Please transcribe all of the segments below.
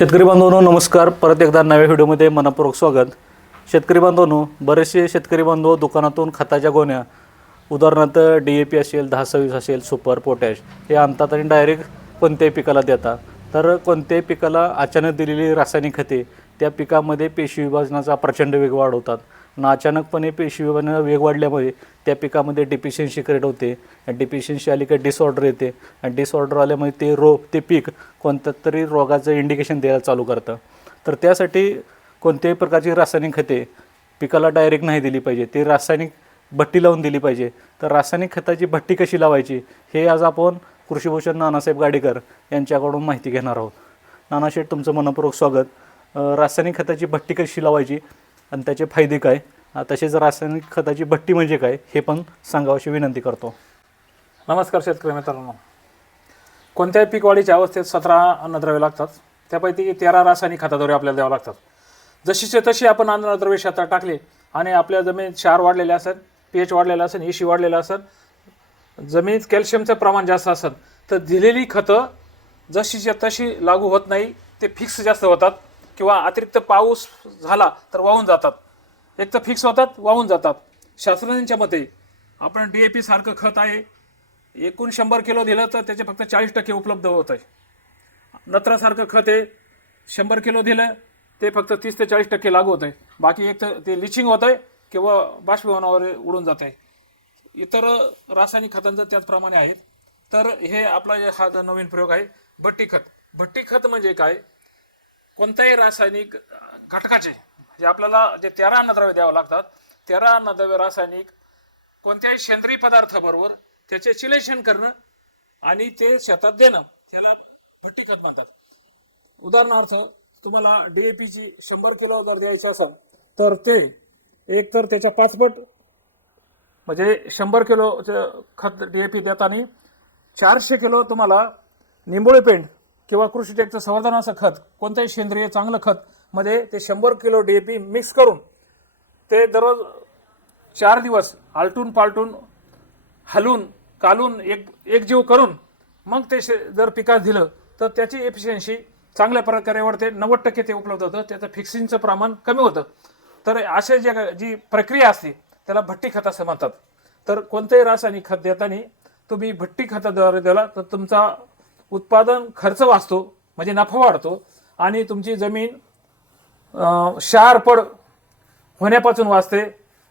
शेतकरी बांधवांनो नमस्कार. परत एकदा नव्या व्हिडिओमध्ये मनपूर्वक स्वागत. शेतकरी बांधवांनो, बरेचसे शेतकरी बांधव दुकानातून खताच्या गोण्या उदाहरणार्थ DAP असेल, 10-26 असेल, सुपर, पोटॅश हे आणतात आणि डायरेक्ट कोणत्याही पिकाला देतात. तर कोणत्याही पिकाला अचानक दिलेली रासायनिक खते त्या पिकामध्ये पेशी विभाजनाचा प्रचंड वेग वाढवतात. आणि अचानकपणे पेशी विभाजनाचा वेग वाढल्यामुळे त्या पिकामध्ये डिफिशियन्सी क्रिएट होते. डिफिशियन्सी आली की डिसऑर्डर येते आणि डिसऑर्डर आल्यामुळे ते पीक कोणत्या तरी रोगाचं इंडिकेशन द्यायला चालू करतं. तर त्यासाठी कोणत्याही प्रकारची रासायनिक खते पिकाला डायरेक्ट नाही दिली पाहिजे, ते रासायनिक भट्टी लावून दिली पाहिजे. तर रासायनिक खताची भट्टी कशी लावायची हे आज आपण कृषीभूषण नानासाहेब गाडेकर यांच्याकडून माहिती घेणार आहोत. नानाशेठ, तुमचं मनपूर्वक स्वागत. रासायनिक खताची भट्टी कशी लावायची आणि त्याचे फायदे काय, तसेच रासायनिक खताची भट्टी म्हणजे काय हे पण सांगावयाची विनंती करतो. नमस्कार शेतकरी मित्रांनो. कोणत्याही पीक वाढीच्या अवस्थेत 17 अन्नद्रव्ये लागतात. त्यापैकी 13 रासायनिक खताद्वारे आपल्याला द्यावं लागतात. जशीचे तशी आपण अन्नद्रव्ये शेतात टाकले आणि आपल्या जमिनीत क्षार वाढलेले असेल, pH वाढलेला असेल, EC वाढलेला असेल, जमिनीत कॅल्शियमचं प्रमाण जास्त असेल तर दिलेली खतं जशीच्या तशी लागू होत नाही, ते फिक्स जास्त होतात किंवा अतिरिक्त पाऊस झाला तर वाहून जातात. एक तर फिक्स होतात, वाहून जातात. शास्त्रज्ञांच्या मते आपण DAP सारखं खत आहे, एकूण 100 किलो दिलं तर त्याचे फक्त 40% उपलब्ध होत आहे. नत्रासारखं खत आहे, 100 किलो दिलं ते फक्त 30 ते 40% लागू होत आहे. बाकी एक तर ते लिचिंग होत आहे किंवा बाष्पीभवनावर उडून जात आहे. इतर रासायनिक खतांचं त्याचप्रमाणे आहे. तर हे आपला हा नवीन प्रयोग आहे भट्टी खत. भट्टी खत म्हणजे काय? कोणत्याही रासायनिक घटकाचे जे आपल्याला जे 13 अन्नद्रव्ये द्यावं लागतात, 13 अन्नद्रव्ये रासायनिक कोणत्याही सेंद्रिय पदार्थाबरोबर त्याचे चिलेशन करणं आणि ते शेतात देणं, त्याला भट्टी खत म्हणतात. उदाहरणार्थ तुम्हाला DAPची 100 किलो जर द्यायची असेल तर ते एक तर त्याच्या 5 पट म्हणजे 100 किलो खत DAP देताना 400 किलो तुम्हाला निंबोळी पेंड किंवा कृषीटेकचं संवर्धनाचं खत, कोणत्याही सेंद्रिय चांगलं खत मध्ये ते 100 किलो DAP मिक्स करून ते दररोज 4 दिवस आलटून पालटून हलवून कालून एक जीव करून मग ते जर पिकास दिलं तर त्याची एफिशियन्सी चांगल्या प्रकारे वाढते. 90% ते उपलब्ध होतं. त्याचं फिक्सिंगचं प्रमाण कमी होतं. तर असे जी प्रक्रिया असते त्याला भट्टी खत असं म्हणतात. तर कोणतेही रासायनिक खत देताना तुम्ही भट्टी खताद्वारे दिला तर तुमचा उत्पादन खर्च वाचतो, म्हणजे नफा वाढतो आणि तुमची जमीन क्षारपड होण्यापासून वाचते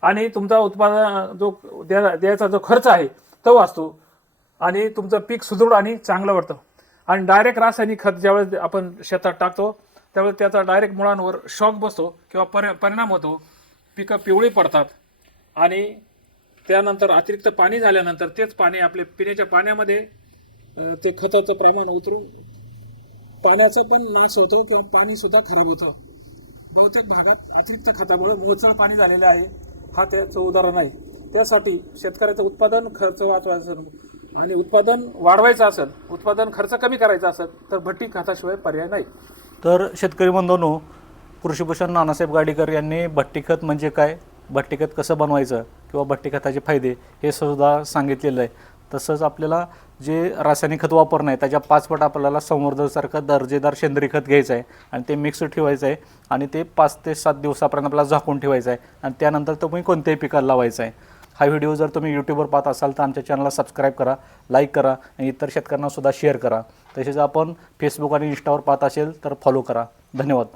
आणि तुमचा उत्पादन जो द्यायचा जो खर्च आहे तो वाचतो आणि तुमचं पीक सुदृढ आणि चांगलं वाटतं. आणि डायरेक्ट रासायनिक खत ज्यावेळेस आपण शेतात टाकतो त्यावेळेस त्याचा डायरेक्ट मुळांवर शॉक बसतो किंवा परिणाम होतो. पिकं पिवळी पडतात आणि त्यानंतर अतिरिक्त पाणी झाल्यानंतर तेच पाणी आपले पिण्याच्या पाण्यामध्ये ते खताचं प्रमाण उतरून पाण्याचा पण नाश होतो किंवा पाणी सुद्धा खराब होतं. बहुतेक भागात अतिरिक्त खतामुळे मोचळ पाणी झालेलं आहे. हा त्याचं उदाहरण आहे. त्यासाठी शेतकऱ्याचं उत्पादन खर्च वाचवायचा आणि उत्पादन वाढवायचं असेल, उत्पादन खर्च कमी करायचा असेल तर भट्टी खताशिवाय पर्याय नाही. तर शेतकरी बांधवांनो, कृषीभूषण नानासाहेब गाडेकर यांनी भट्टी खत म्हणजे काय, भट्टी खत कसं बनवायचं किंवा भट्टी खताचे फायदे हे सुद्धा सांगितलेलं आहे. तसंच आपल्याला जे रासायनिक खत वापरणं आहे त्याच्या 5 पट आपल्याला संवर्धनासारखं दर्जेदार सेंद्रिय खत घ्यायचं आहे आणि ते मिक्स ठेवायचं आहे आणि ते 5 ते 7 दिवसापर्यंत आपल्याला झाकून ठेवायचं आहे आणि त्यानंतर तुम्ही कोणत्याही पिकाला लावायचं आहे. हा व्हिडिओ जर तुम्ही यूट्यूबवर पाहत असाल तर आमच्या चॅनलला सबस्क्राईब करा, लाईक करा आणि इतर शेतकऱ्यांना सुद्धा शेअर करा. तसेच आपण फेसबुक आणि इंस्टावर पाहत असेल तर फॉलो करा. धन्यवाद.